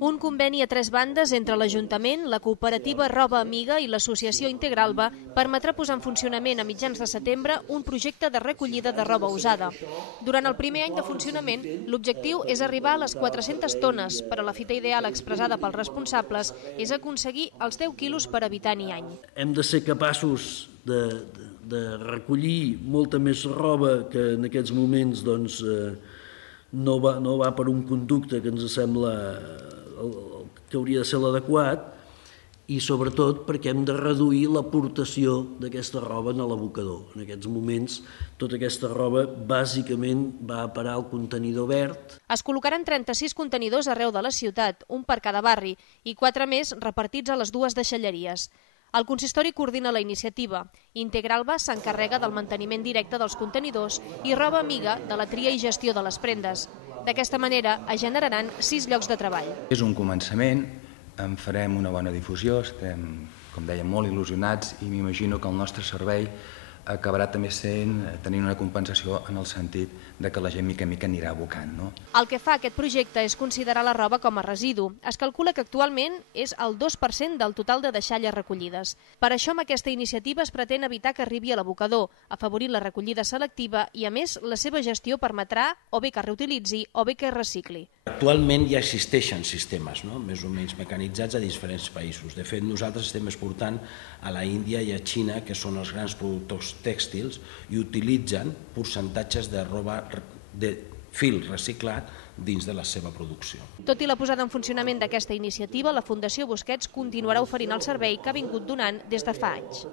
Un conveni a 3 bandes entre l'Ajuntament, la cooperativa Roba Amiga i l'associació Integralba permetrà posar en funcionament a mitjans de setembre un projecte de recollida de roba usada. Durant el primer any de funcionament, l'objectiu és arribar a les 400 tones, però la fita ideal expressada pels responsables és aconseguir els 10 quilos per habitant i any. Hem de ser capaços de recollir molta més roba que en aquests moments no va per un conducte que ens sembla que hauria de ser l'adequat, i sobretot perquè hem de reduir l'aportació d'aquesta roba en l'abocador. En aquests moments tota aquesta roba bàsicament va a parar al contenidor verd. Es col·locaran 36 contenidors arreu de la ciutat, un per cada barri, i 4 més repartits a les 2 deixalleries. El consistori coordina la iniciativa. Integralba s'encarrega del manteniment directe dels contenidors i Roba Amiga de la tria i gestió de les prendes. D'aquesta manera es generaran 6 llocs de treball. És un començament, en farem una bona difusió, estem, com dèiem, molt il·lusionats i m'imagino que el nostre servei acabarà també tenint una compensació en el sentit de que la gent mica en mica anirà abocant. El que fa aquest projecte és considerar la roba com a residu. Es calcula que actualment és el 2% del total de deixalles recollides. Per això amb aquesta iniciativa es pretén evitar que arribi a l'abocador, afavorir la recollida selectiva i a més la seva gestió permetrà o bé que es reutilitzi o bé que es recicli. Actualment ja existeixen sistemes més o menys mecanitzats a diferents països. De fet, nosaltres estem exportant a la Índia i a Xina, que són els grans productors tèxtils, i utilitzen percentatges de roba de fil reciclat dins de la seva producció. Tot i la posada en funcionament d'aquesta iniciativa, la Fundació Busquets continuarà oferint el servei que ha vingut donant des de fa anys.